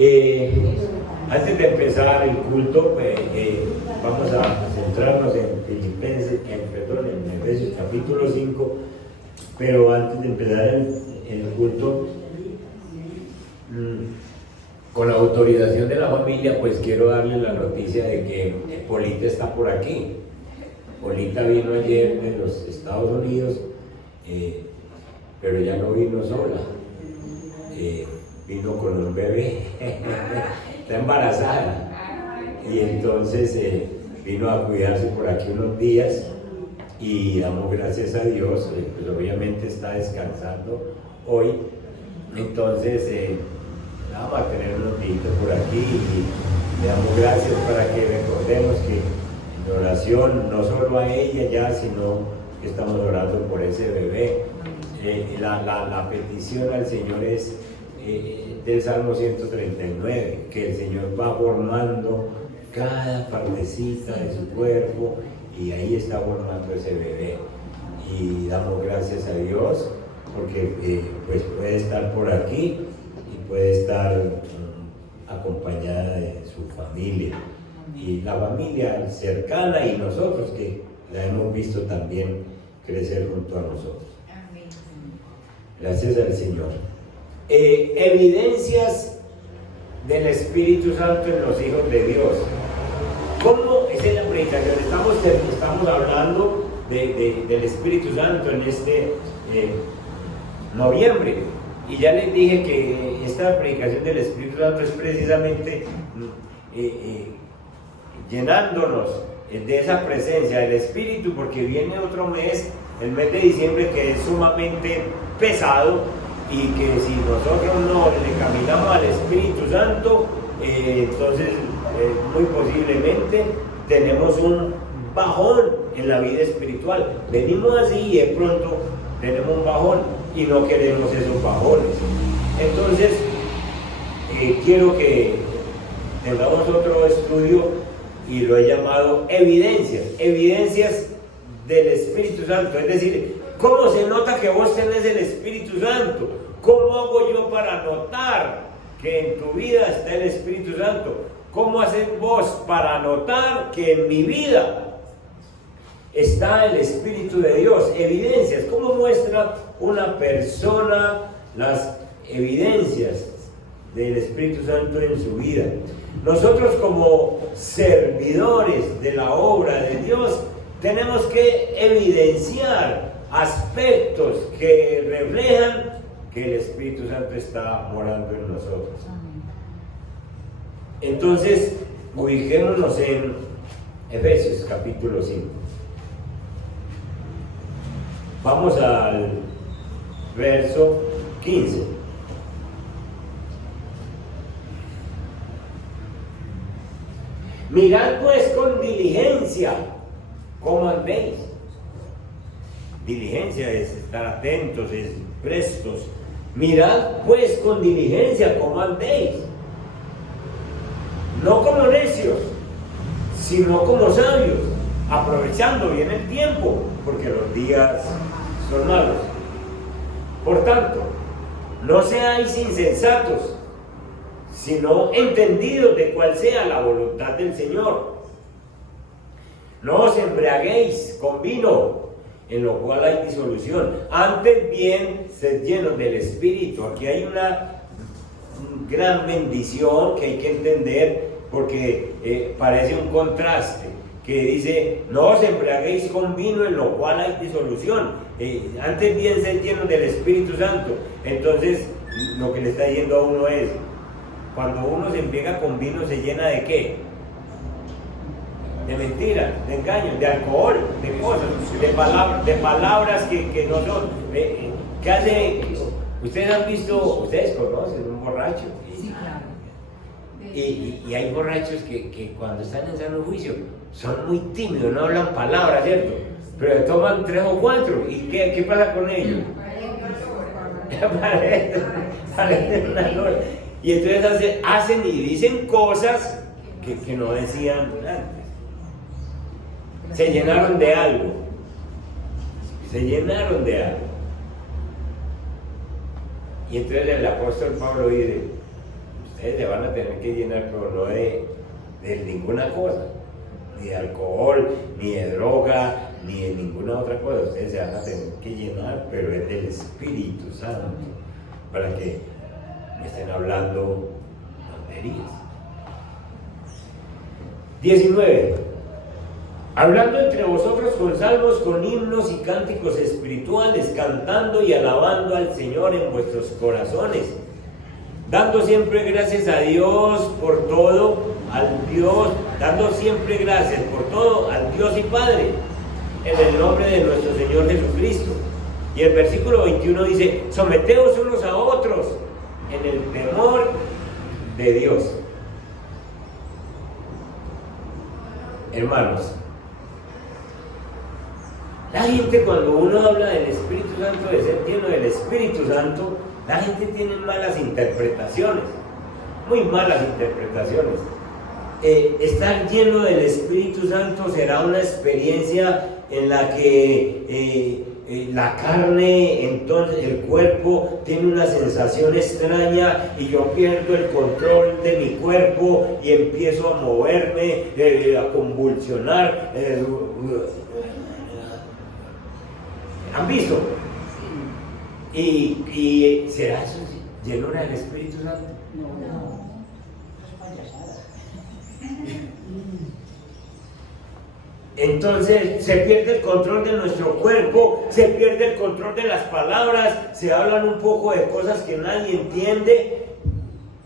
Antes de empezar el culto, vamos a centrarnos en Efesios capítulo 5, pero antes de empezar el culto, con la autorización de la familia, pues quiero darle la noticia de que Polita está por aquí. Polita vino ayer de los Estados Unidos, pero ya no vino sola. Vino con un bebé, está embarazada, y entonces vino a cuidarse por aquí unos días, y damos gracias a Dios, pues obviamente está descansando hoy, entonces vamos a tener unos días por aquí, y le damos gracias para que recordemos que en oración, no solo a ella ya, sino que estamos orando por ese bebé. La petición al Señor es del Salmo 139, que el Señor va formando cada partecita de su cuerpo, y ahí está formando ese bebé, y damos gracias a Dios porque pues puede estar por aquí y puede estar acompañada de su familia, y la familia cercana, y nosotros que la hemos visto también crecer junto a nosotros. Gracias al Señor. Evidencias del Espíritu Santo en los hijos de Dios. ¿Cómo es en la predicación? Estamos hablando del Espíritu Santo en este noviembre, y ya les dije que esta predicación del Espíritu Santo es precisamente llenándonos de esa presencia del Espíritu, porque viene otro mes, el mes de diciembre, que es sumamente pesado, y que si nosotros no le caminamos al Espíritu Santo, entonces muy posiblemente tenemos un bajón en la vida espiritual. Venimos así y de pronto tenemos un bajón, y no queremos esos bajones. Entonces quiero que tengamos otro estudio, y lo he llamado evidencias del Espíritu Santo. Es decir, ¿cómo se nota que vos tenés el Espíritu Santo? ¿Cómo hago yo para notar que en tu vida está el Espíritu Santo? ¿Cómo haces vos para notar que en mi vida está el Espíritu de Dios? Evidencias. ¿Cómo muestra una persona las evidencias del Espíritu Santo en su vida? Nosotros, como servidores de la obra de Dios, tenemos que evidenciar aspectos que reflejan que el Espíritu Santo está morando en nosotros. Entonces, ubiquémonos en Efesios capítulo 5. Vamos al verso 15. Mirad pues con diligencia cómo andéis. Diligencia es estar atentos, es prestos. Mirad pues con diligencia cómo andéis, no como necios, sino como sabios, aprovechando bien el tiempo, porque los días son malos. Por tanto, no seáis insensatos, sino entendidos de cuál sea la voluntad del Señor. No os embriaguéis con vino, en lo cual hay disolución. Antes bien, sed llenos del Espíritu. Aquí hay una gran bendición que hay que entender, porque parece un contraste, que dice, no os embriaguéis con vino, en lo cual hay disolución. Antes bien, sed llenos del Espíritu Santo. Entonces, lo que le está diciendo a uno es, cuando uno se embriaga con vino, ¿se llena de qué? De mentiras, de engaños, de alcohol, de cosas, de palabras que no son. ¿Qué hace? Ustedes han visto, ustedes conocen un borracho. Sí, claro. Y hay borrachos que cuando están en sano juicio son muy tímidos, no hablan palabras, ¿cierto? Pero toman 3 o 4. ¿Y qué pasa con ellos? Parecen una gloria. Y entonces hacen y dicen cosas que no decían antes. Se llenaron de algo. Y entonces el apóstol Pablo dice, ustedes se van a tener que llenar, pero no de ninguna cosa, ni de alcohol, ni de droga, ni de ninguna otra cosa. Ustedes se van a tener que llenar, pero es del Espíritu Santo, para que me estén hablando tonterías. 19. Hablando entre vosotros con salmos, con himnos y cánticos espirituales, cantando y alabando al Señor en vuestros corazones, dando siempre gracias a Dios por todo, dando siempre gracias por todo al Dios y Padre, en el nombre de nuestro Señor Jesucristo. Y el versículo 21 dice: someteos unos a otros en el temor de Dios. Hermanos, la gente, cuando uno habla del Espíritu Santo, de ser lleno del Espíritu Santo, la gente tiene malas interpretaciones, muy malas interpretaciones. Estar lleno del Espíritu Santo será una experiencia en la que la carne, entonces el cuerpo tiene una sensación extraña y yo pierdo el control de mi cuerpo y empiezo a moverme, a convulsionar. ¿Han visto? ¿Y será eso llenura del Espíritu Santo? No, es payasada. Entonces se pierde el control de nuestro cuerpo, se pierde el control de las palabras, se hablan un poco de cosas que nadie entiende.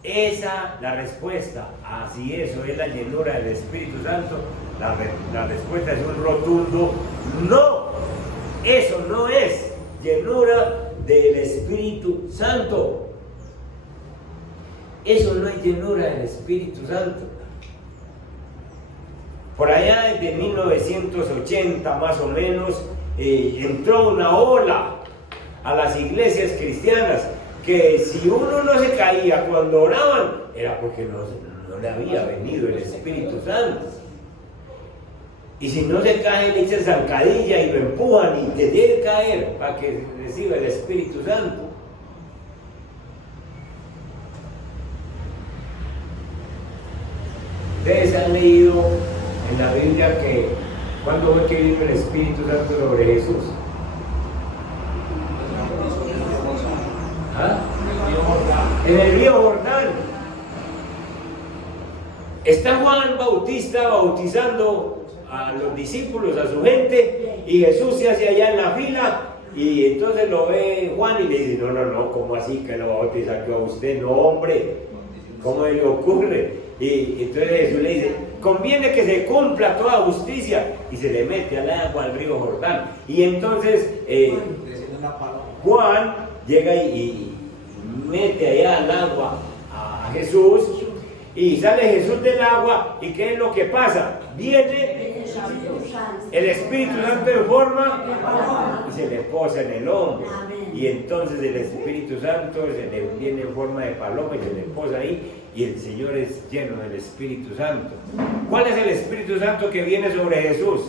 Esa la respuesta, así eso es la llenura del Espíritu Santo. La respuesta es un rotundo no. Eso no es llenura del Espíritu Santo. Eso no es llenura del Espíritu Santo. Por allá desde 1980 más o menos entró una ola a las iglesias cristianas que si uno no se caía cuando oraban era porque no le había venido el Espíritu Santo. Y si no se cae, le echan zancadilla y lo empujan y te debe caer para que reciba el Espíritu Santo. Ustedes han leído en la Biblia que ¿cuándo fue que vino el Espíritu Santo sobre Jesús? ¿Ah? En el río Jordán. Está Juan Bautista bautizando a los discípulos, a su gente, y Jesús se hace allá en la fila, y entonces lo ve Juan y le dice: no, ¿cómo así que lo bautiza yo a usted? No, hombre, ¿cómo le ocurre? Y entonces Jesús le dice: conviene que se cumpla toda justicia, y se le mete al agua al río Jordán. Y entonces Juan llega y mete allá al agua a Jesús, y sale Jesús del agua, y ¿qué es lo que pasa? Viene el Espíritu Santo en forma y se le posa en el hombre. Y entonces el Espíritu Santo se le viene en forma de paloma y se le posa ahí, y el Señor es lleno del Espíritu Santo. ¿Cuál es el Espíritu Santo que viene sobre Jesús?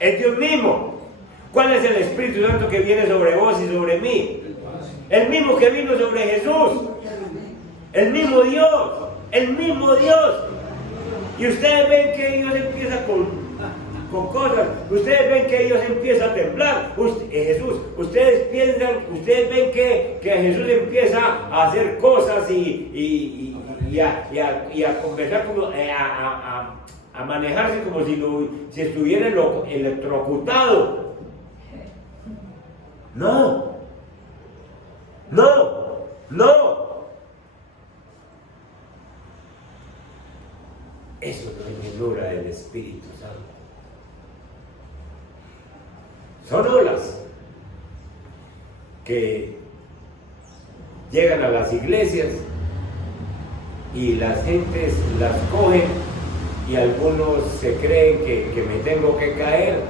Es Dios mismo. ¿Cuál es el Espíritu Santo que viene sobre vos y sobre mí? El mismo que vino sobre Jesús. El mismo Dios. El mismo Dios. Y ustedes ven que Dios empieza con cosas. Ustedes ven que Dios empieza a temblar. Jesús, ustedes ven que Jesús empieza a hacer cosas y a conversar, a manejarse como si estuviera electrocutado. No. Eso no es llenura del Espíritu Santo. Son olas que llegan a las iglesias y las gentes las cogen, y algunos se creen que me tengo que caer,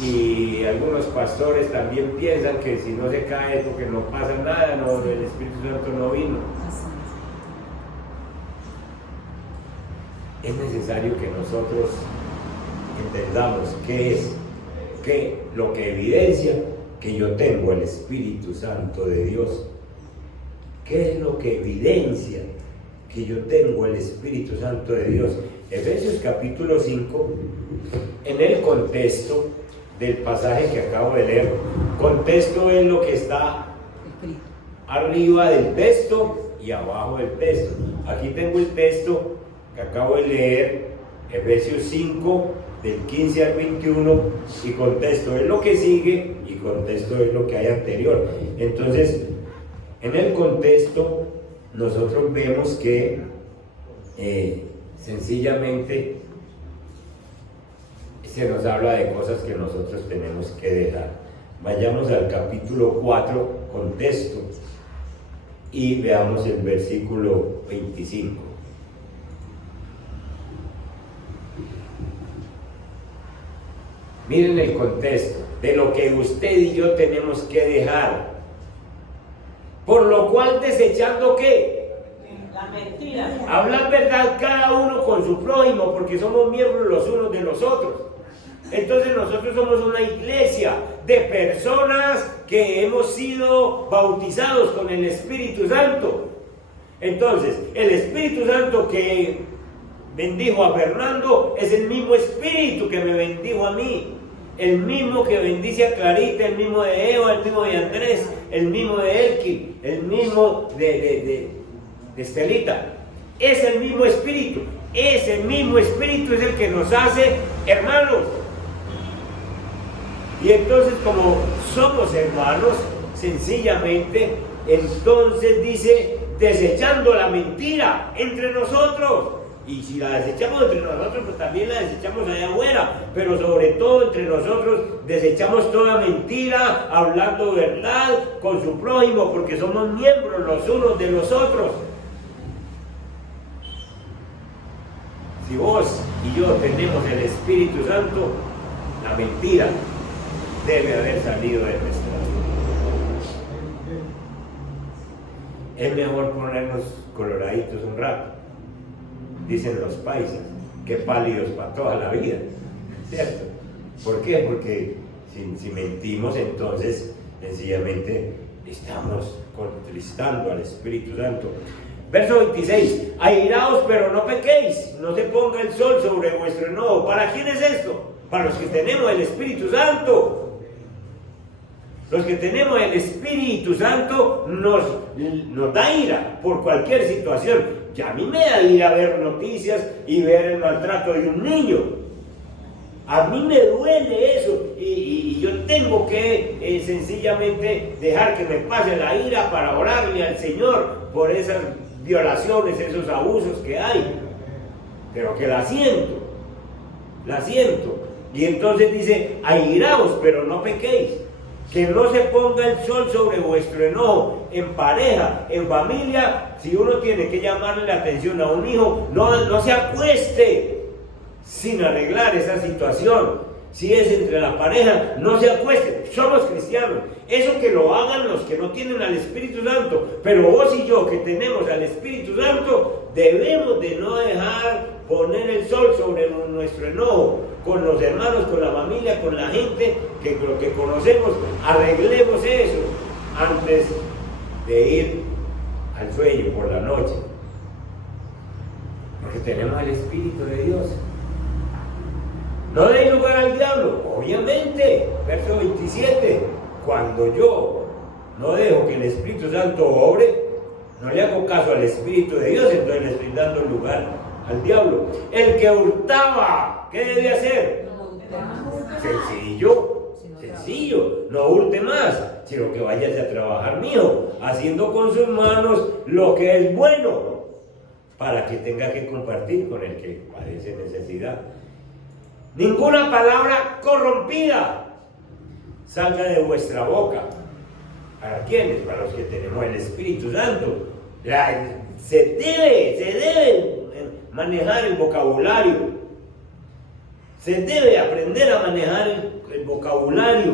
y algunos pastores también piensan que si no se cae es porque no pasa nada, no, el Espíritu Santo no vino. Es necesario que nosotros entendamos qué es, lo que evidencia que yo tengo el Espíritu Santo de Dios. ¿Qué es lo que evidencia que yo tengo el Espíritu Santo de Dios. Efesios capítulo 5, en el contexto del pasaje que acabo de leer, contexto es lo que está arriba del texto y abajo del texto. Aquí tengo el texto que acabo de leer, Efesios 5, del 15 al 21, y contexto es lo que sigue y contexto es lo que hay anterior. Entonces, en el contexto nosotros vemos que sencillamente se nos habla de cosas que nosotros tenemos que dejar. Vayamos al capítulo 4, contexto, y veamos el versículo 25. Miren el contexto de lo que usted y yo tenemos que dejar. Por lo cual, desechando ¿qué? La mentira. Hablar verdad cada uno con su prójimo, porque somos miembros los unos de los otros. Entonces nosotros somos una iglesia de personas que hemos sido bautizados con el Espíritu Santo. Entonces, el Espíritu Santo que bendijo a Fernando es el mismo Espíritu que me bendijo a mí. El mismo que bendice a Clarita, el mismo de Eva, el mismo de Andrés, el mismo de Elki, el mismo de Estelita. Es el mismo Espíritu. Ese mismo Espíritu es el que nos hace hermanos. Y entonces, como somos hermanos, sencillamente, entonces dice, desechando la mentira entre nosotros. Y si la desechamos entre nosotros, pues también la desechamos allá afuera. Pero sobre todo entre nosotros, desechamos toda mentira, hablando verdad con su prójimo, porque somos miembros los unos de los otros. Si vos y yo tenemos el Espíritu Santo, la mentira debe haber salido de nuestra vida. Es mejor ponernos coloraditos un rato, dicen los paisas, que pálidos para toda la vida, ¿cierto? ¿Por qué? Porque si mentimos, entonces sencillamente estamos contristando al Espíritu Santo. Verso 26, airaos pero no pequéis, no se ponga el sol sobre vuestro enojo. ¿Para quién es esto? Para los que tenemos el Espíritu Santo. Los que tenemos el Espíritu Santo nos da ira por cualquier situación. Ya a mí me da ira ver noticias y ver el maltrato de un niño. A mí me duele eso y yo tengo que sencillamente dejar que me pase la ira para orarle al Señor por esas violaciones, esos abusos que hay. Pero que la siento. Y entonces dice, airaos, pero no pequéis. Que no se ponga el sol sobre vuestro enojo, en pareja, en familia. Si uno tiene que llamarle la atención a un hijo, no se acueste sin arreglar esa situación. Si es entre la pareja, no se acueste. Somos cristianos. Eso que lo hagan los que no tienen al Espíritu Santo. Pero vos y yo que tenemos al Espíritu Santo, debemos de no dejar poner el sol sobre nuestro enojo. Con los hermanos, con la familia, con la gente que lo que conocemos, arreglemos eso antes de ir al sueño por la noche, porque tenemos el Espíritu de Dios. No deis lugar al diablo, obviamente. Verso 27, cuando yo no dejo que el Espíritu Santo obre, no le hago caso al Espíritu de Dios, entonces le estoy dando lugar al diablo. El que hurtaba, ¿qué debe hacer? Sencillo, no hurte más, sino que váyase a trabajar, mijo, haciendo con sus manos lo que es bueno, para que tenga que compartir con el que padece necesidad. Ninguna palabra corrompida salga de vuestra boca. ¿Para quiénes? Para los que tenemos el Espíritu Santo. Se debe manejar el vocabulario. Se debe aprender a manejar el vocabulario,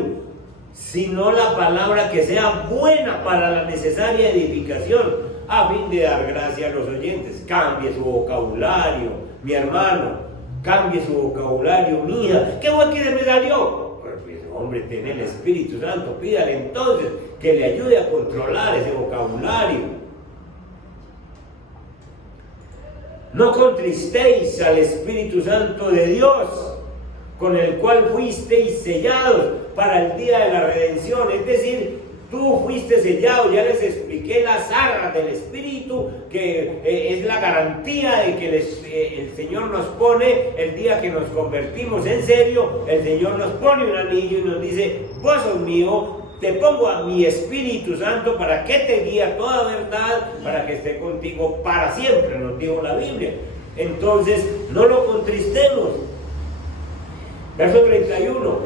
sino la palabra que sea buena para la necesaria edificación, a fin de dar gracia a los oyentes. Cambie su vocabulario, mi hermano, cambie su vocabulario, mi hija. ¿Qué fue que me salió? Pues, hombre, tiene el Espíritu Santo, pídale entonces que le ayude a controlar ese vocabulario. No contristéis al Espíritu Santo de Dios, con el cual fuisteis sellados para el día de la redención. Es decir, tú fuiste sellado. Ya les expliqué las arras del Espíritu, que es la garantía de que el Señor nos pone el día que nos convertimos en serio. El Señor nos pone un anillo y nos dice: vos sos mío, te pongo a mi Espíritu Santo para que te guíe a toda verdad, para que esté contigo para siempre, nos dijo la Biblia. Entonces, no lo contristemos. Verso 31.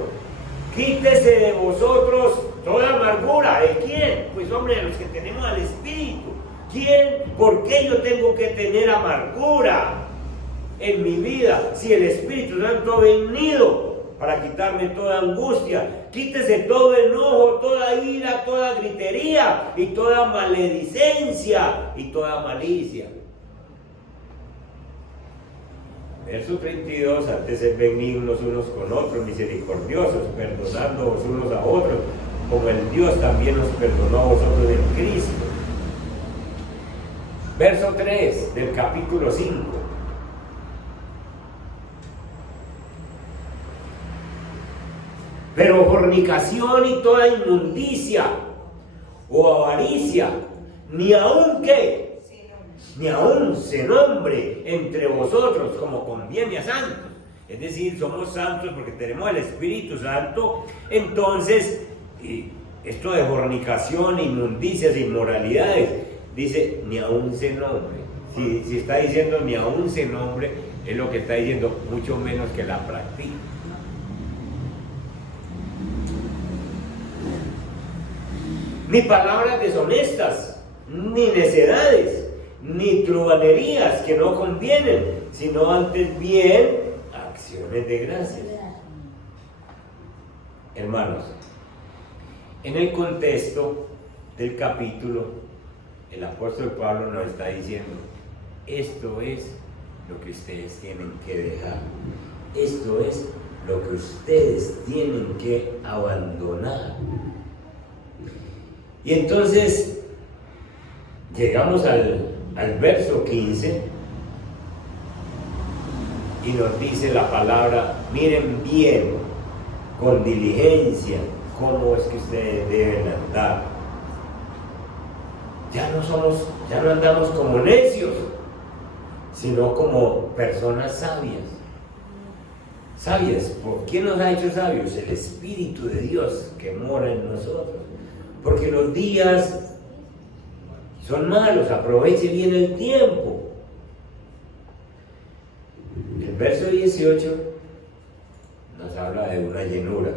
Quítese de vosotros toda amargura. ¿De quién? Pues hombre, de los que tenemos al Espíritu. ¿Quién? ¿Por qué yo tengo que tener amargura en mi vida si el Espíritu Santo ha venido para quitarme toda angustia? Quítese todo enojo, toda ira, toda gritería y toda maledicencia y toda malicia. Verso 32, antes es benignos unos con otros, misericordiosos, perdonándoos unos a otros, como el Dios también nos perdonó a vosotros en Cristo. Verso 3 del capítulo 5. Pero fornicación y toda inmundicia o avaricia, ni aun se nombre entre vosotros como conviene a santos. Es decir, somos santos porque tenemos el Espíritu Santo. Entonces, esto de fornicación, inmundicias, inmoralidades, dice ni aun se nombre. Si está diciendo ni aun se nombre, es lo que está diciendo, mucho menos que la practique. Ni palabras deshonestas, ni necedades, ni truhanerías que no convienen, sino antes bien acciones de gracias. Hermanos, en el contexto del capítulo, el apóstol Pablo nos está diciendo: esto es lo que ustedes tienen que dejar, esto es lo que ustedes tienen que abandonar. Y entonces llegamos al verso 15 y nos dice la palabra: miren bien, con diligencia, cómo es que ustedes deben andar. Ya no andamos como necios, sino como personas sabias. Sabias, ¿por quién nos ha hecho sabios? El Espíritu de Dios que mora en nosotros. Porque los días son malos, aproveche bien el tiempo. El verso 18 nos habla de una llenura.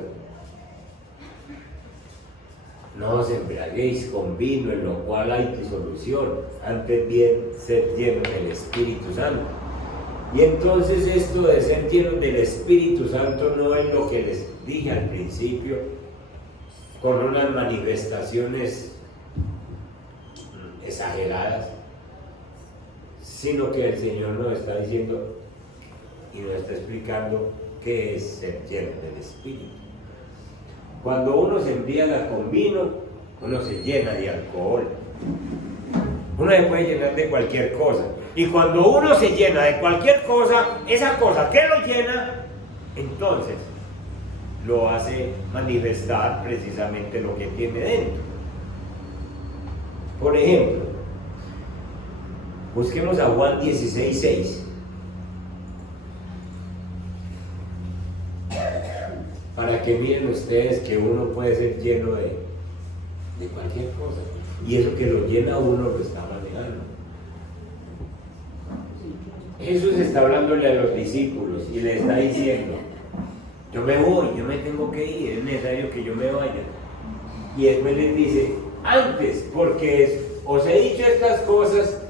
No os embriaguéis con vino, en lo cual hay disolución, antes bien sed llenos del Espíritu Santo. Y entonces esto de ser llenos del Espíritu Santo no es lo que les dije al principio, con unas manifestaciones exageradas, sino que el Señor nos está diciendo y nos está explicando qué es ser lleno del Espíritu. Cuando uno se embriaga con vino, uno se llena de alcohol. Uno se puede llenar de cualquier cosa. Y cuando uno se llena de cualquier cosa, esa cosa que lo llena, entonces lo hace manifestar precisamente lo que tiene dentro. Por ejemplo, busquemos a Juan 16:6. Para que miren ustedes que uno puede ser lleno de cualquier cosa. Y eso que lo llena a uno lo está manejando. Jesús está hablándole a los discípulos y le está diciendo: yo me voy, yo me tengo que ir, es necesario que yo me vaya. Y después les dice: antes, porque os he dicho estas cosas,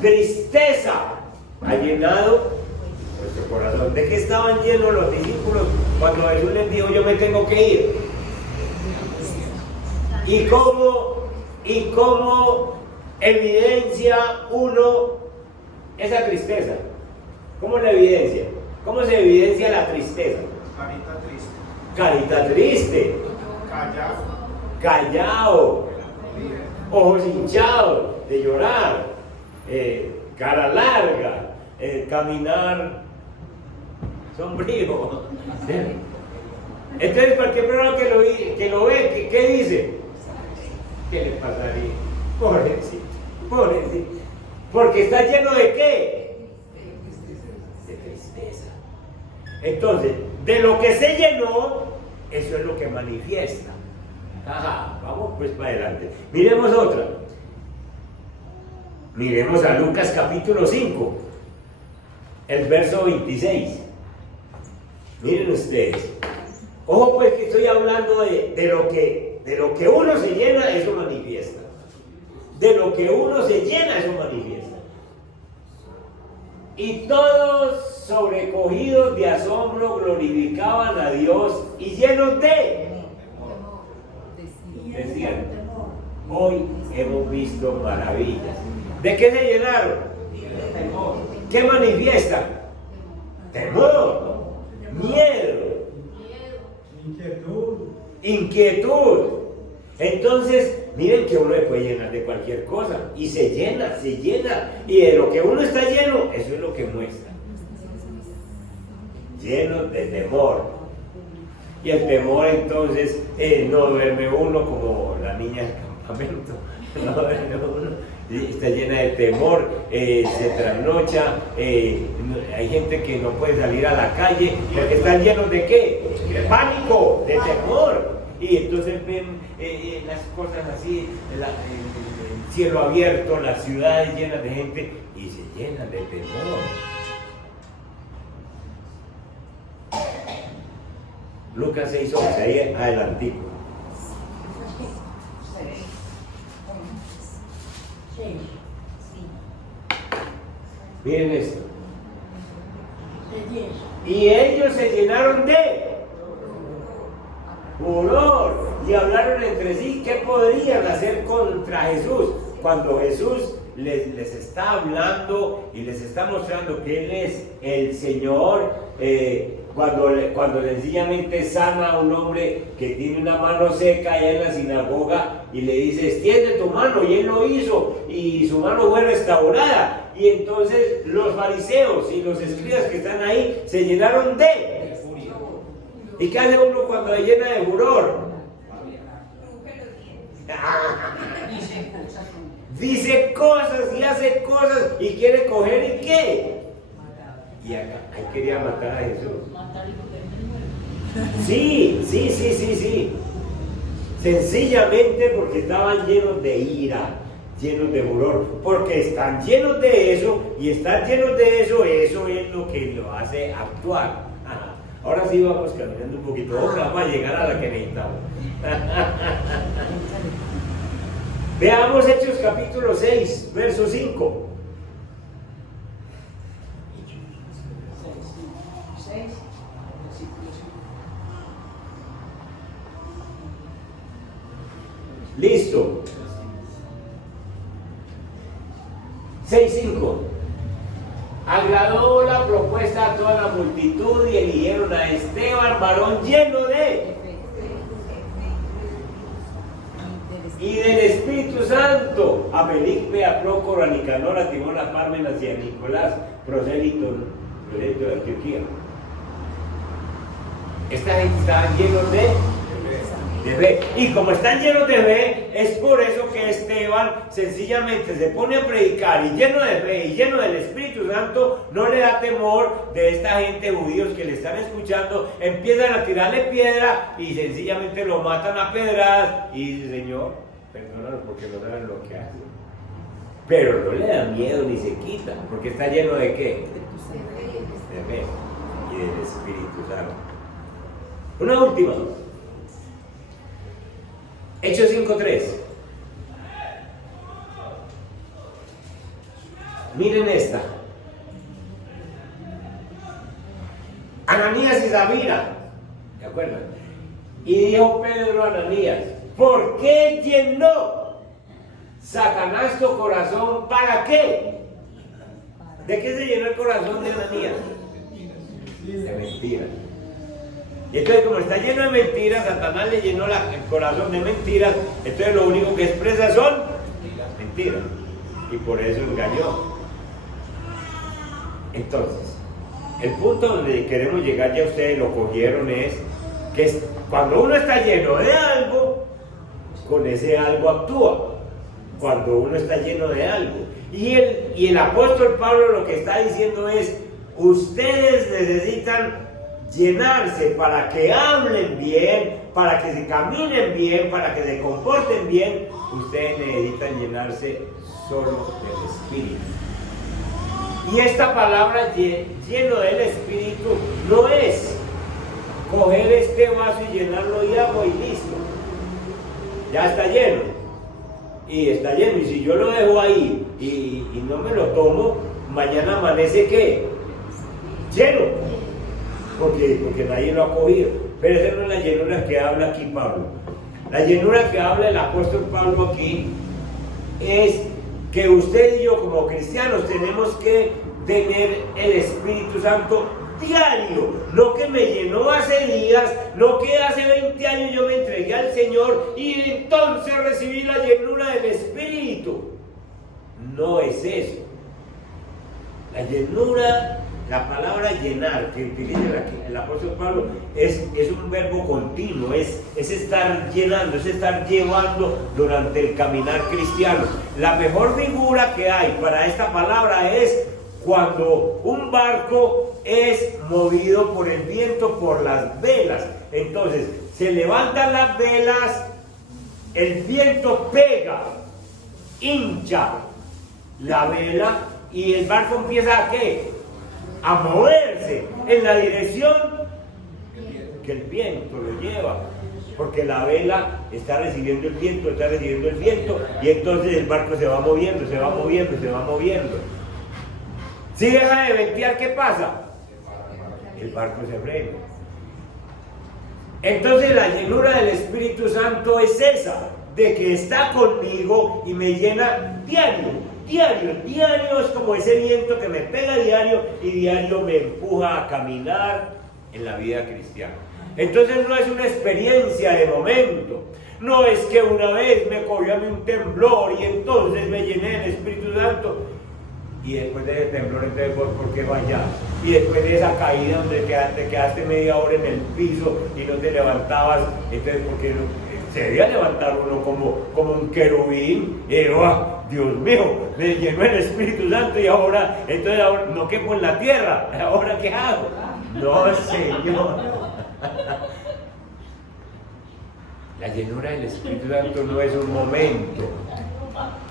tristeza ha llenado vuestro corazón. ¿De qué estaban llenos los discípulos cuando Jesús les dijo: yo me tengo que ir? ¿Y cómo evidencia uno esa tristeza? ¿Cómo la evidencia? ¿Cómo se evidencia la tristeza? Carita triste. Carita triste. Callado. Ojos hinchados de llorar. cara larga, caminar sombrío. Entonces cualquier persona que lo ve, ¿qué dice? ¿Qué le pasaría? Pobrecito, pobrecito. Porque está lleno ¿de qué? De tristeza. Entonces, de lo que se llenó, eso es lo que manifiesta. Ajá, vamos pues para adelante. Miremos otra. Miremos a Lucas capítulo 5, el verso 26. Miren ustedes. Ojo pues que estoy hablando de lo que uno se llena, eso manifiesta. De lo que uno se llena, eso manifiesta. Y todos sobrecogidos de asombro glorificaban a Dios y llenos de decían, hoy hemos visto maravillas. ¿De qué se llenaron? ¿Qué manifiestan? Temor, miedo, inquietud. Entonces, miren que uno se puede llenar de cualquier cosa y se llena. Y de lo que uno está lleno, eso es lo que muestra. Lleno de temor. Y el temor entonces no duerme uno como la niña del campamento. No duerme uno. Está llena de temor, se trasnocha, hay gente que no puede salir a la calle porque están llenos de ¿qué? De pánico, de temor. Y entonces ven las cosas así, el cielo abierto, las ciudades llenas de gente y se llenan de temor. Lucas 6:11, ahí adelantico. Miren esto. Y ellos se llenaron de furor y hablaron entre sí qué podrían hacer contra Jesús. Cuando Jesús les está hablando y les está mostrando que Él es el Señor, cuando sencillamente sana a un hombre que tiene una mano seca allá en la sinagoga y le dice, extiende tu mano, y él lo hizo y su mano fue restaurada. Y entonces los fariseos y los escribas que están ahí se llenaron de furia. ¿Y qué hace uno cuando se llena de furor? Dice cosas y hace cosas y quiere coger ¿y qué? Y acá, ahí quería matar a Jesús. Sí. Sencillamente porque estaban llenos de ira, llenos de furor, porque están llenos de eso, y estar llenos de eso es lo que lo hace actuar. Ahora sí vamos caminando un poquito, vamos a llegar a la que necesitamos. Veamos Hechos capítulo 6, verso 5. Listo. 6:5. Agradó la propuesta a toda la multitud y eligieron a Esteban, varón lleno de y del Espíritu Santo, a Felipe, a Prócoro, a Nicanor, a Timón, a Pármenas y a Nicolás, prosélito de Antioquía. Esta gente estaba lleno de fe. Y como están llenos de fe, es por eso que Esteban sencillamente se pone a predicar, y lleno de fe y lleno del Espíritu Santo, no le da temor de esta gente judíos que le están escuchando, empiezan a tirarle piedra y sencillamente lo matan a pedradas y dice, Señor, perdónalos porque no saben lo que hacen. Pero no le da miedo ni se quita, porque está lleno de ¿qué? De fe y del Espíritu Santo. Una última. Hechos 5:3. Miren esta. Ananías y Zafira, ¿de acuerdo? Y dijo Pedro a Ananías, ¿por qué llenó Satanás tu corazón? ¿Para qué? ¿De qué se llenó el corazón de Ananías? De mentiras. Y entonces, como está lleno de mentiras, Satanás le llenó el corazón de mentiras, entonces lo único que expresa son mentiras. Y por eso engañó. Entonces, el punto donde queremos llegar, ya ustedes lo cogieron, es que cuando uno está lleno de algo, con ese algo actúa. Cuando uno está lleno de algo. Y el apóstol Pablo lo que está diciendo es, ustedes necesitan llenarse para que hablen bien, para que se caminen bien, para que se comporten bien. Ustedes necesitan llenarse solo del Espíritu. Y esta palabra lleno del Espíritu no es coger este vaso y llenarlo de agua y listo. Ya está lleno. Y está lleno. Y si yo lo dejo ahí y no me lo tomo, mañana amanece ¿qué? Lleno. Porque nadie lo ha cogido. Pero esa no es la llenura que habla aquí Pablo. La llenura que habla el apóstol Pablo aquí es que usted y yo como cristianos tenemos que tener el Espíritu Santo diario, no que me llenó hace días, no que hace 20 años yo me entregué al Señor y entonces recibí la llenura del Espíritu. No es eso. La llenura, la palabra llenar que utiliza el apóstol Pablo es un verbo continuo, es estar llenando, es estar llevando durante el caminar cristiano. La mejor figura que hay para esta palabra es cuando un barco es movido por el viento, por las velas. Entonces, se levantan las velas, el viento pega, hincha la vela y el barco empieza ¿a qué? A moverse en la dirección que el viento lo lleva. Porque la vela está recibiendo el viento, y entonces el barco se va moviendo, se va moviendo, se va moviendo. Si deja de ventear, ¿qué pasa? El barco se frena. Entonces la llenura del Espíritu Santo es esa, de que está conmigo y me llena diario. Diario es como ese viento que me pega diario y diario me empuja a caminar en la vida cristiana. Entonces no es una experiencia de momento. No es que una vez me cogió a mí un temblor y entonces me llené del Espíritu Santo. Y después de ese temblor, entonces, ¿por qué vaya? Y después de esa caída donde te quedaste media hora en el piso y no te levantabas, entonces, ¿por qué no? Se debía levantar uno como un querubín. Y Dios mío, me llenó el Espíritu Santo y ahora no quepo en la tierra. ¿Ahora qué hago? No, Señor. La llenura del Espíritu Santo no es un momento,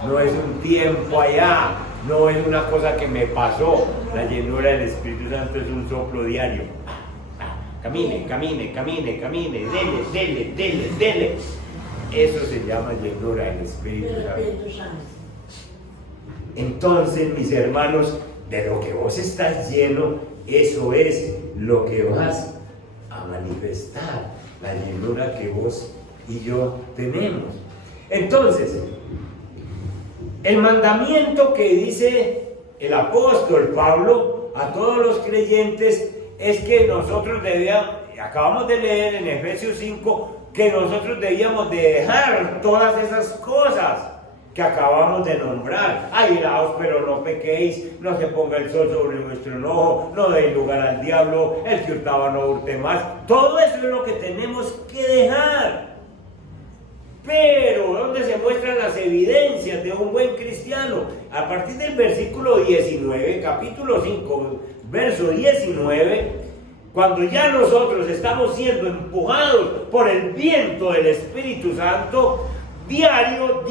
no es un tiempo allá, no es una cosa que me pasó. La llenura del Espíritu Santo es un soplo diario. Camine, dele. Eso se llama llenura del Espíritu Santo. Entonces, mis hermanos, de lo que vos estás lleno, eso es lo que vas a manifestar, la llenura que vos y yo tenemos. Entonces, el mandamiento que dice el apóstol Pablo a todos los creyentes es que nosotros acabamos de leer en Efesios 5, que nosotros debíamos de dejar todas esas cosas que acabamos de nombrar. Airaos, pero no pequéis, no se ponga el sol sobre vuestro enojo, no deis lugar al diablo, el que hurtaba no hurte más. Todo eso es lo que tenemos que dejar. Pero, ¿dónde se muestran las evidencias de un buen cristiano? A partir del versículo 19, capítulo 5, verso 19, cuando ya nosotros estamos siendo empujados por el viento del Espíritu Santo, diario,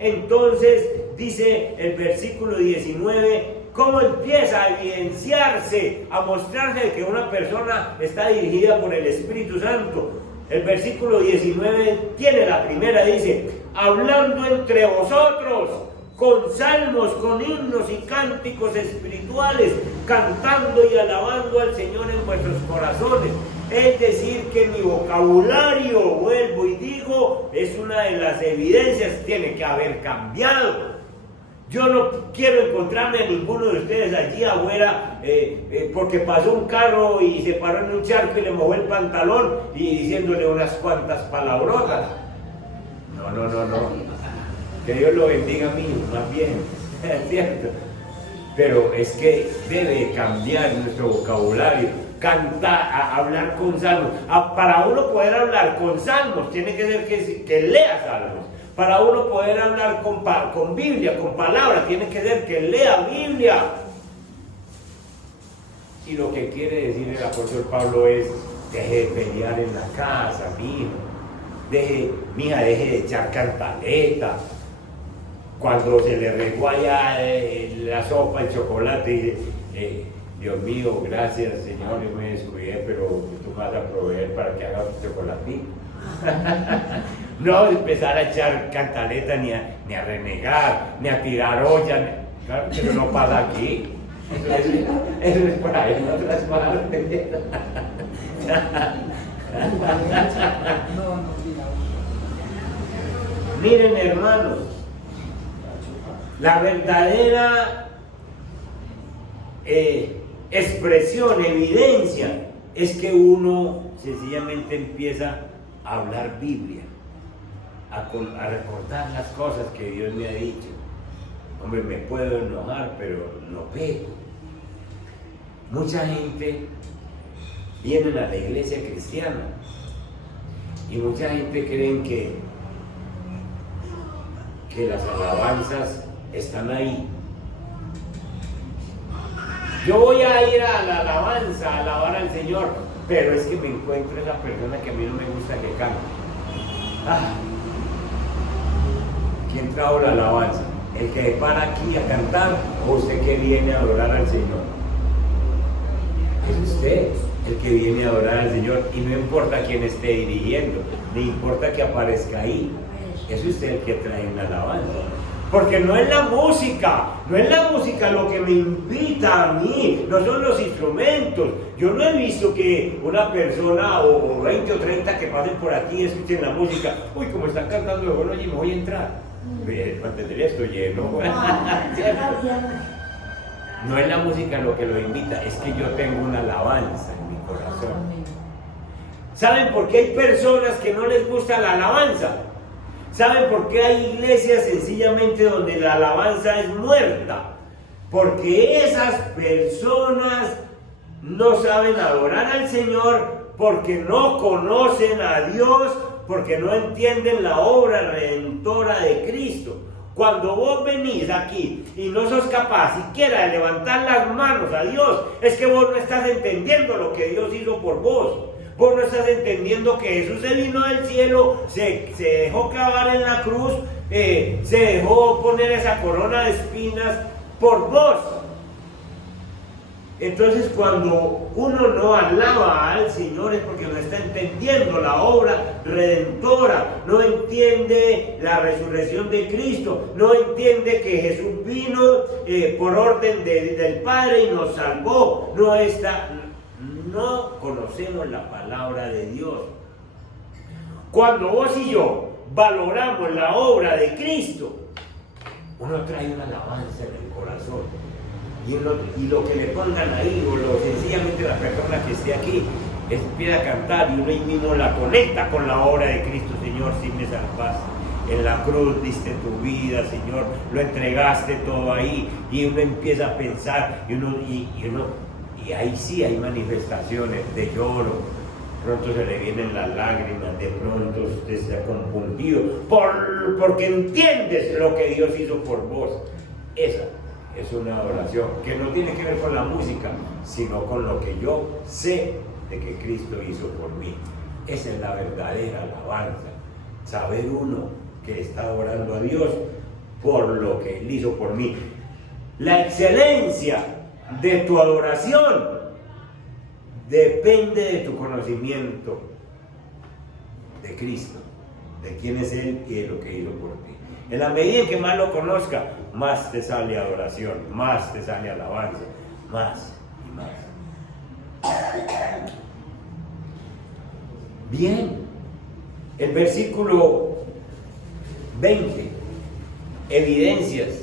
entonces dice el versículo 19, cómo empieza a evidenciarse, a mostrarse que una persona está dirigida por el Espíritu Santo. El versículo 19 tiene la primera, dice, hablando entre vosotros, con salmos, con himnos y cánticos espirituales, cantando y alabando al Señor en vuestros corazones. Es decir, que mi vocabulario, vuelvo y digo, es una de las evidencias, tiene que haber cambiado. Yo no quiero encontrarme a ninguno de ustedes allí afuera porque pasó un carro y se paró en un charco y le mojó el pantalón y diciéndole unas cuantas palabrotas. No. Que Dios lo bendiga a mí, más bien, es cierto. pero es que debe cambiar nuestro vocabulario, cantar, hablar con salmos. Para uno poder hablar con salmos, tiene que ser que lea salmos. Para uno poder hablar con Biblia, con palabras, tiene que ser que lea Biblia. Y lo que quiere decir el apóstol Pablo es: deje de pelear en la casa, mija, deje de echar cantaleta. Cuando se le regó allá la sopa, el chocolate, dice: Dios mío, gracias Señor, yo me descuidé, pero tú vas a proveer para que haga un chocolatito. No empezar a echar cantaleta, ni a renegar, ni a tirar olla, claro, pero no pasa aquí. Eso es por ahí en otras partes. Miren, hermanos, la verdadera expresión, evidencia, es que uno sencillamente empieza a hablar Biblia, a recordar las cosas que Dios me ha dicho. Hombre, me puedo enojar, pero no peco. Mucha gente viene a la iglesia cristiana y mucha gente cree que las alabanzas están ahí. Yo voy a ir a la alabanza, a alabar al Señor, pero es que me encuentro esa persona que a mí no me gusta que cante. ¿Quién trajo la alabanza? ¿El que para aquí a cantar o usted que viene a adorar al Señor? Es usted el que viene a adorar al Señor, y no importa quién esté dirigiendo, ni importa que aparezca ahí, es usted el que trae una alabanza. Porque no es la música lo que me invita a mí, no son los instrumentos. Yo no he visto que una persona o 20 o 30 que pasen por aquí y escuchen la música: uy, como están cantando de bueno, allí me voy a entrar. Mantendría esto lleno. No es la música lo que lo invita, es que yo tengo una alabanza en mi corazón. ¿Saben por qué hay personas que no les gusta la alabanza? ¿Saben por qué hay iglesias sencillamente donde la alabanza es muerta? Porque esas personas no saben adorar al Señor, porque no conocen a Dios, porque no entienden la obra redentora de Cristo. Cuando vos venís aquí y no sos capaz siquiera de levantar las manos a Dios, es que vos no estás entendiendo lo que Dios hizo por vos. Vos no estás entendiendo que Jesús se vino del cielo, se dejó clavar en la cruz, se dejó poner esa corona de espinas por vos. Entonces, cuando uno no alaba al Señor es porque no está entendiendo la obra redentora, no entiende la resurrección de Cristo, no entiende que Jesús vino por orden del Padre y nos salvó. No conocemos la palabra de Dios. Cuando vos y yo valoramos la obra de Cristo, uno trae una alabanza en el corazón. Y lo que le pongan ahí, o sencillamente la persona que esté aquí, empieza a cantar y uno ahí mismo la conecta con la obra de Cristo. Señor, si me salvaste, en la cruz diste tu vida, Señor, lo entregaste todo ahí, y uno empieza a pensar, y ahí sí hay manifestaciones de lloro. Pronto se le vienen las lágrimas, de pronto usted está compungido, porque entiendes lo que Dios hizo por vos. Esa es una adoración que no tiene que ver con la música, sino con lo que yo sé de que Cristo hizo por mí. Esa es la verdadera alabanza. Saber uno que está adorando a Dios por lo que Él hizo por mí. La excelencia de tu adoración depende de tu conocimiento de Cristo, de quién es Él y de lo que hizo por ti. En la medida en que más lo conozca, más te sale adoración, más te sale alabanza, más y más. Bien, el versículo 20, evidencias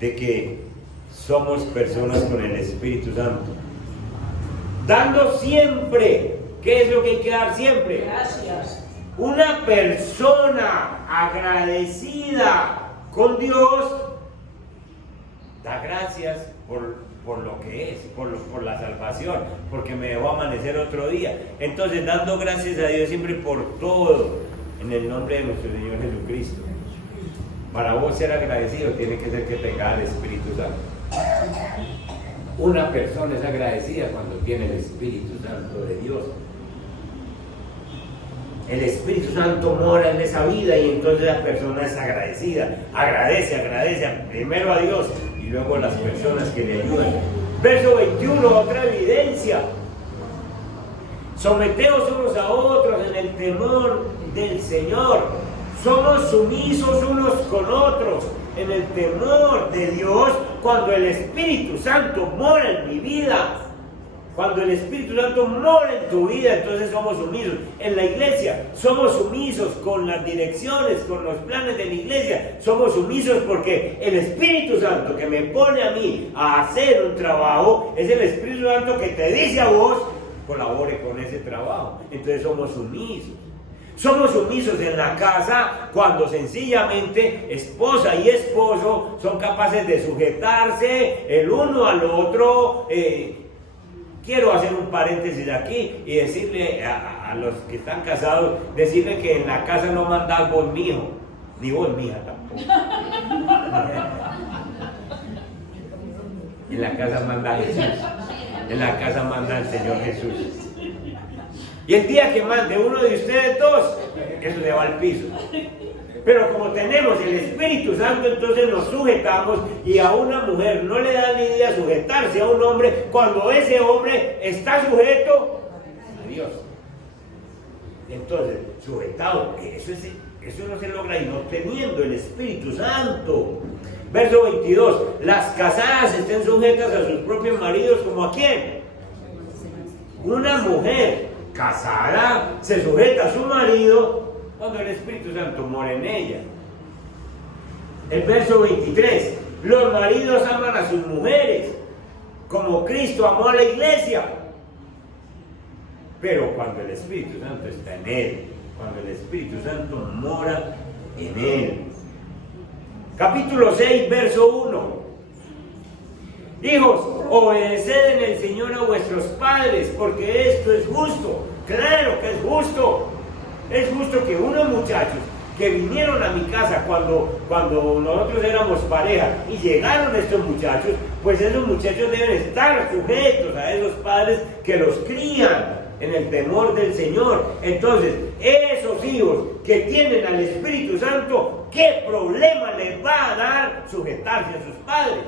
de que somos personas con el Espíritu Santo. Dando siempre, ¿qué es lo que hay que dar siempre? Gracias. Una persona agradecida con Dios da gracias por lo que es, por la salvación, porque me dejó amanecer otro día. Entonces, dando gracias a Dios siempre por todo, en el nombre de nuestro Señor Jesucristo. Para vos ser agradecido tiene que ser que tenga el Espíritu Santo. Una persona es agradecida cuando tiene el Espíritu Santo de Dios. El Espíritu Santo mora en esa vida y entonces la persona es agradecida. Agradece primero a Dios y luego a las personas que le ayudan. Verso 21, otra evidencia. Someteos unos a otros en el temor del Señor. Somos sumisos unos con otros en el temor de Dios cuando el Espíritu Santo mora en mi vida. Cuando el Espíritu Santo mora en tu vida, entonces somos sumisos. En la iglesia somos sumisos con las direcciones, con los planes de la iglesia. Somos sumisos porque el Espíritu Santo que me pone a mí a hacer un trabajo, es el Espíritu Santo que te dice a vos, colabore con ese trabajo. Entonces somos sumisos. Somos sumisos en la casa cuando sencillamente esposa y esposo son capaces de sujetarse el uno al otro. Quiero hacer un paréntesis aquí y decirle a los que están casados, decirle que en la casa no mandás vos mijo, ni vos mija tampoco. En la casa manda Jesús, en la casa manda el Señor Jesús. Y el día que mande uno de ustedes dos, eso se va al piso. Pero como tenemos el Espíritu Santo, entonces nos sujetamos, y a una mujer no le da ni idea sujetarse a un hombre cuando ese hombre está sujeto a Dios. Entonces, sujetado, eso no se logra y no teniendo el Espíritu Santo. Verso 22, las casadas estén sujetas a sus propios maridos, ¿como a quién? Una mujer casada se sujeta a su marido cuando el Espíritu Santo mora en ella. El verso 23, los maridos aman a sus mujeres como Cristo amó a la iglesia. Pero cuando el Espíritu Santo está en él, cuando el Espíritu Santo mora en él. Capítulo 6, verso 1. Hijos, obedeced en el Señor a vuestros padres, porque esto es justo. Claro que es justo. Es justo que unos muchachos que vinieron a mi casa cuando nosotros éramos pareja y llegaron estos muchachos, pues esos muchachos deben estar sujetos a esos padres que los crían en el temor del Señor. Entonces, esos hijos que tienen al Espíritu Santo, ¿qué problema les va a dar sujetarse a sus padres?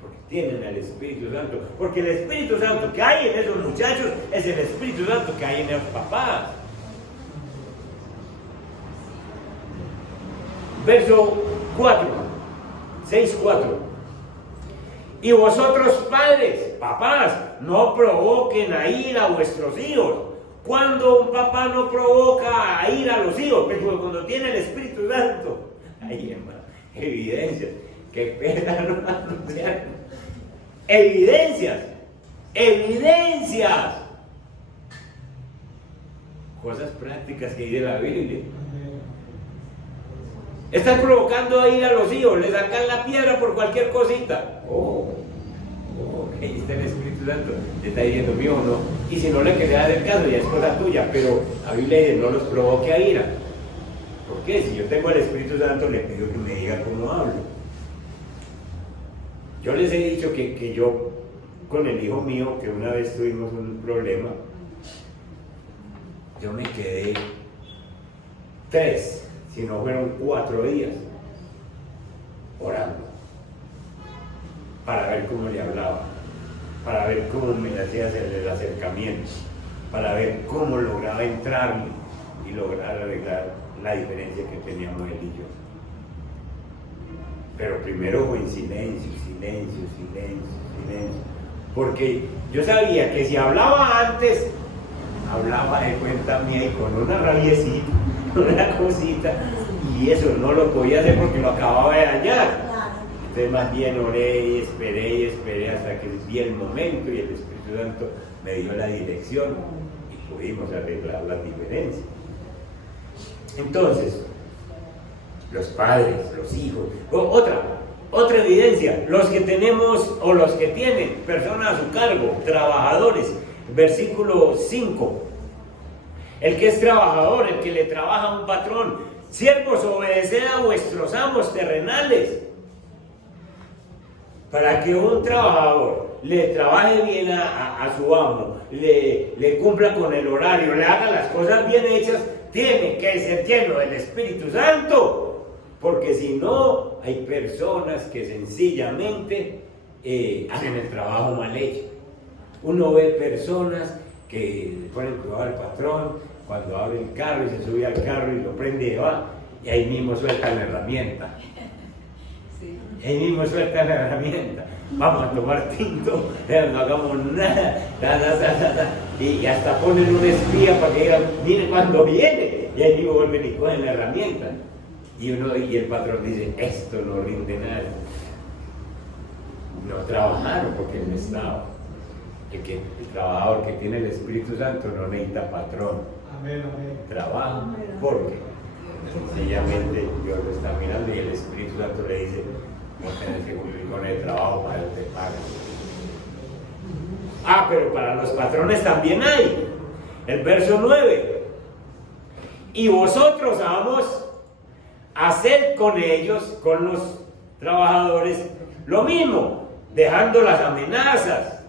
Porque tienen al Espíritu Santo. Porque el Espíritu Santo que hay en esos muchachos es el Espíritu Santo que hay en los papás. Verso 4, 6:4. Y vosotros padres, papás, no provoquen a ira a vuestros hijos. Cuando un papá no provoca a ira a los hijos, pues cuando tiene el Espíritu Santo, ahí hermano, evidencias, que pena, hermano, evidencias, cosas prácticas que dice la Biblia. Estás provocando a ir a los hijos, le sacan la piedra por cualquier cosita. Ahí está el Espíritu Santo, le está diciendo mío o no. Y si no le quería hacer caso, ya es cosa tuya, pero la Biblia dice no los provoque a ira. ¿Por qué? Si yo tengo el Espíritu Santo, le pido que me diga cómo hablo. Yo les he dicho que yo, con el hijo mío, que una vez tuvimos un problema, yo me quedé 3, si no fueron 4 días, orando, para ver cómo le hablaba, para ver cómo me hacía hacer el acercamiento, para ver cómo lograba entrarme y lograr arreglar la diferencia que teníamos él y yo. Pero primero fue en silencio, porque yo sabía que si hablaba antes, hablaba de cuenta mía y con una rabiecita, una cosita, y eso no lo podía hacer porque lo acababa de dañar. Entonces más bien oré y esperé hasta que vi el momento y el Espíritu Santo me dio la dirección y pudimos arreglar las diferencias. Entonces, los padres, los hijos. Otra, Otra evidencia, los que tenemos o los que tienen personas a su cargo, trabajadores, versículo 5. El que es trabajador, el que le trabaja a un patrón, siervos, obedeced a vuestros amos terrenales. Para que un trabajador le trabaje bien a su amo, le cumpla con el horario, le haga las cosas bien hechas, tiene que ser lleno del Espíritu Santo. Porque si no, hay personas que sencillamente hacen el trabajo mal hecho. Uno ve personas que le ponen cuidado al patrón cuando abre el carro y se sube al carro y lo prende y va, y ahí mismo sueltan la herramienta. Sí. Ahí mismo sueltan la herramienta. Vamos a tomar tinto, no hagamos nada, y hasta ponen un espía para que digan, mire cuando viene, y ahí mismo vuelven y cogen la herramienta. Y el patrón dice, esto no rinde nada. No trabajaron porque no estaba. El trabajador que tiene el Espíritu Santo no necesita patrón. Amén, amén. Trabaja porque sencillamente Dios lo está mirando y el Espíritu Santo le dice, no tienes que cumplir con el trabajo, para él te paga. Pero para los patrones también hay. El verso 9. Y vosotros, amos, hacer con ellos, con los trabajadores, lo mismo, dejando las amenazas,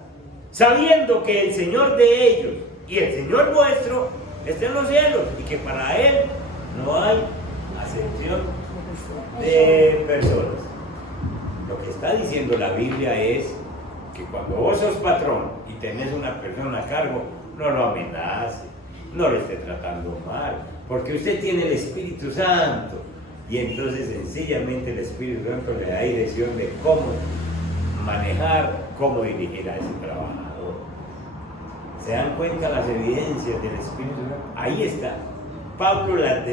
sabiendo que el Señor de ellos y el Señor vuestro está en los cielos y que para Él no hay acepción de personas. Lo que está diciendo la Biblia es que cuando vos sos patrón y tenés una persona a cargo, no lo amenace, no lo esté tratando mal, porque usted tiene el Espíritu Santo. Y entonces sencillamente el Espíritu Santo le da dirección de cómo manejar, cómo dirigir a ese trabajador. ¿Se dan cuenta las evidencias del Espíritu Santo? Ahí está. Pablo las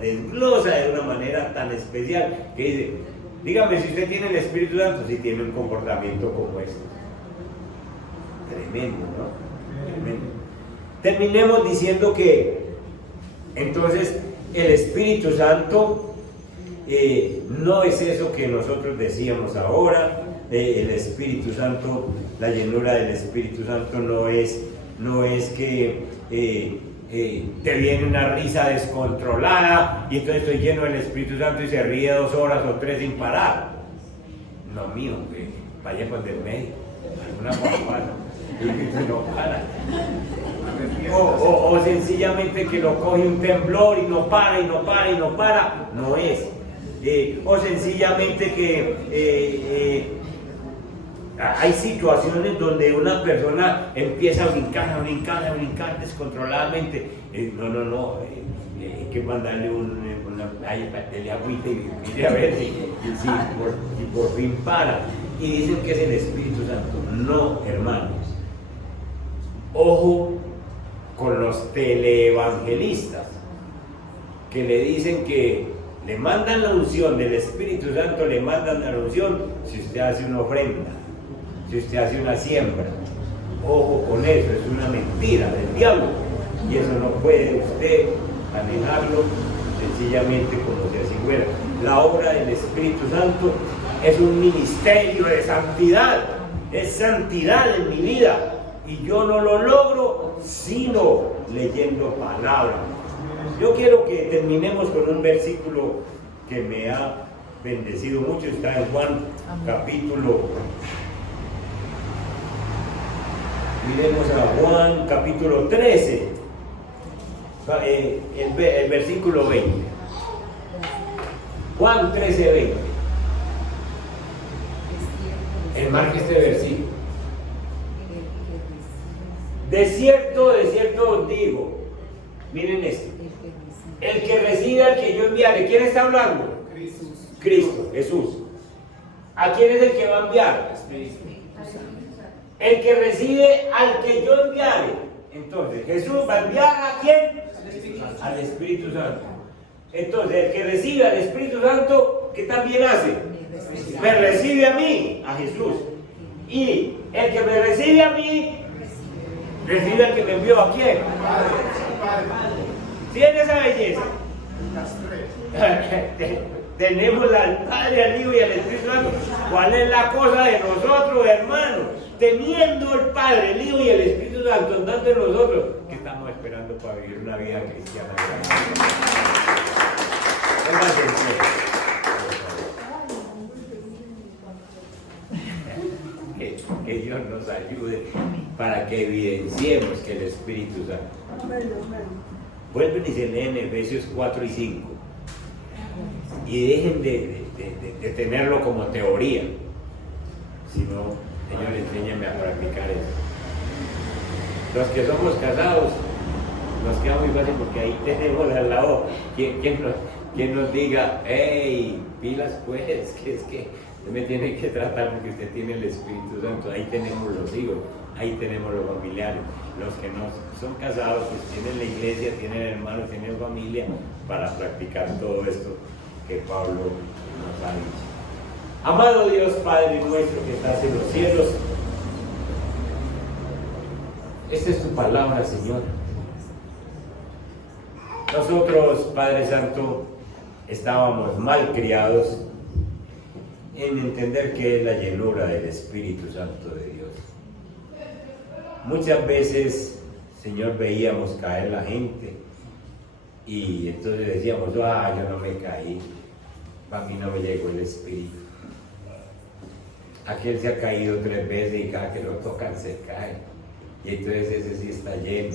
desglosa de una manera tan especial que dice, dígame si usted tiene el Espíritu Santo, si tiene un comportamiento como este. Tremendo, ¿no? Tremendo. Terminemos diciendo que entonces el Espíritu Santo no es eso que nosotros decíamos ahora. El Espíritu Santo, la llenura del Espíritu Santo no es que te viene una risa descontrolada y entonces estoy lleno del Espíritu Santo y se ríe 2 horas o 3 sin parar. No, mío, que vaya con el médico, alguna cosa y no para. O sencillamente que lo coge un temblor y no para, y no para, y no para. No es. O sencillamente que hay situaciones donde una persona empieza a brincar descontroladamente. No, hay que mandarle una agüita y mire a ver si por fin para. Y dicen que es el Espíritu Santo. No, hermanos. Ojo con los teleevangelistas que le dicen que le mandan la unción del Espíritu Santo, le mandan la unción si usted hace una ofrenda, si usted hace una siembra. Ojo con eso, es una mentira del diablo y eso no puede usted manejarlo sencillamente como si así fuera. La obra del Espíritu Santo es un ministerio de santidad, es santidad en mi vida y yo no lo logro sino leyendo palabras. Yo quiero que terminemos con un versículo que me ha bendecido mucho, está en Juan capítulo. Miremos a Juan capítulo 13, el versículo 20. Juan 13, 20. Enmarque este versículo. De cierto os digo, miren esto. El que recibe al que yo enviaré, ¿quién está hablando? Cristo, Jesús. ¿A quién es el que va a enviar? El que recibe al que yo enviaré. Entonces, Jesús va a enviar ¿a quién? Al Espíritu Santo. Entonces, el que recibe al Espíritu Santo, ¿qué también hace? Me recibe a mí, a Jesús. Y el que me recibe a mí, recibe al que me envió. ¿A quién? ¿Tiene esa belleza? Tenemos al Padre, al Hijo y al Espíritu Santo. ¿Cuál es la cosa de nosotros, hermanos? Teniendo el Padre, el Hijo y el Espíritu Santo andando en nosotros, ¿qué estamos esperando para vivir una vida cristiana? Que Dios nos ayude para que evidenciemos que el Espíritu Santo. Vuelven y se leen Efesios 4 y 5 y dejen de tenerlo como teoría, sino, Señor, enséñame a practicar eso. Los que somos casados nos queda muy fácil porque ahí tenemos al lado quien nos diga, hey, pilas pues, que es que me tiene que tratar porque usted tiene el Espíritu Santo. Ahí tenemos los hijos, ahí tenemos los familiares. Los que no son casados pues tienen la iglesia, tienen hermanos, tienen familia para practicar todo esto que Pablo nos ha dicho. Amado Dios Padre nuestro que estás en los cielos, esta es tu palabra, Señor. Nosotros, Padre Santo, estábamos mal criados en entender que es la llenura del Espíritu Santo de Dios. Muchas veces, Señor, veíamos caer la gente y entonces decíamos, yo no me caí, para mí no me llegó el Espíritu. Aquel se ha caído 3 veces y cada que lo tocan se cae, y entonces ese sí está lleno.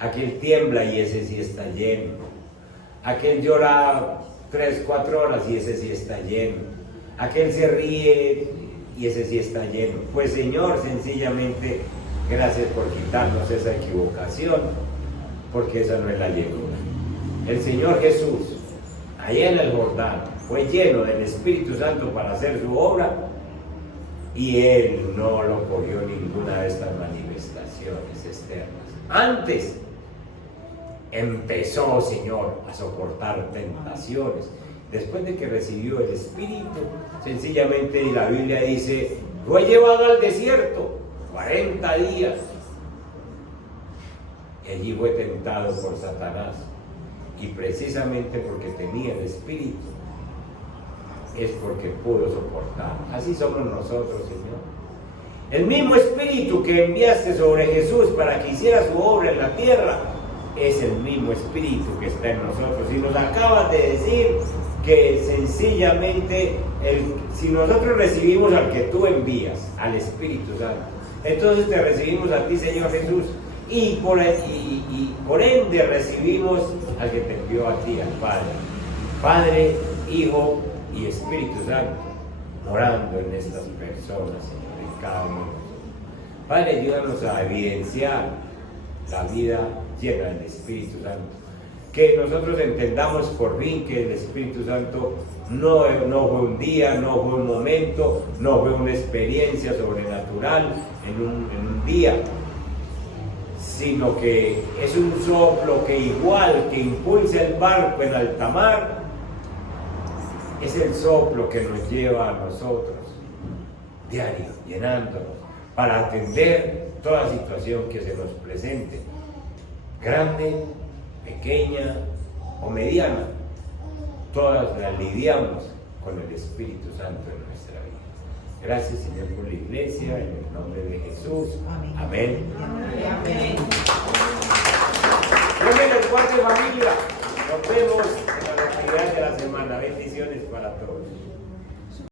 Aquel tiembla y ese sí está lleno. Aquel llora 3, 4 horas y ese sí está lleno. Aquel se ríe y ese sí está lleno. Pues Señor, sencillamente, gracias por quitarnos esa equivocación, porque esa no es la llenura. El Señor Jesús, allá en el Jordán, fue lleno del Espíritu Santo para hacer su obra, y Él no lo cogió ninguna de estas manifestaciones externas. Antes empezó, Señor, a soportar tentaciones. Después de que recibió el Espíritu, sencillamente la Biblia dice, lo he llevado al desierto 40 días. Y allí fue tentado por Satanás. Y precisamente porque tenía el Espíritu, es porque pudo soportar. Así somos nosotros, Señor. El mismo Espíritu que enviaste sobre Jesús para que hiciera su obra en la tierra, es el mismo Espíritu que está en nosotros. Y nos acabas de decir que sencillamente, si nosotros recibimos al que tú envías, al Espíritu Santo, entonces te recibimos a ti, Señor Jesús, y por ende recibimos al que te envió a ti, al Padre. Padre, Hijo y Espíritu Santo, morando en estas personas, Señor, en cada uno de nosotros. Padre, ayúdanos a evidenciar la vida llena del Espíritu Santo. Que nosotros entendamos por fin que el Espíritu Santo no fue un día, no fue un momento, no fue una experiencia sobrenatural en un día, sino que es un soplo que igual que impulsa el barco en alta mar, es el soplo que nos lleva a nosotros, diario, llenándonos, para atender toda situación que se nos presente, grande, pequeña o mediana, todas las lidiamos con el Espíritu Santo en nuestra vida. Gracias, Señor, por la iglesia, en el nombre de Jesús. Amén. Amén. Dios les guarde, familia. Nos vemos en las actividades de la semana. Bendiciones para todos.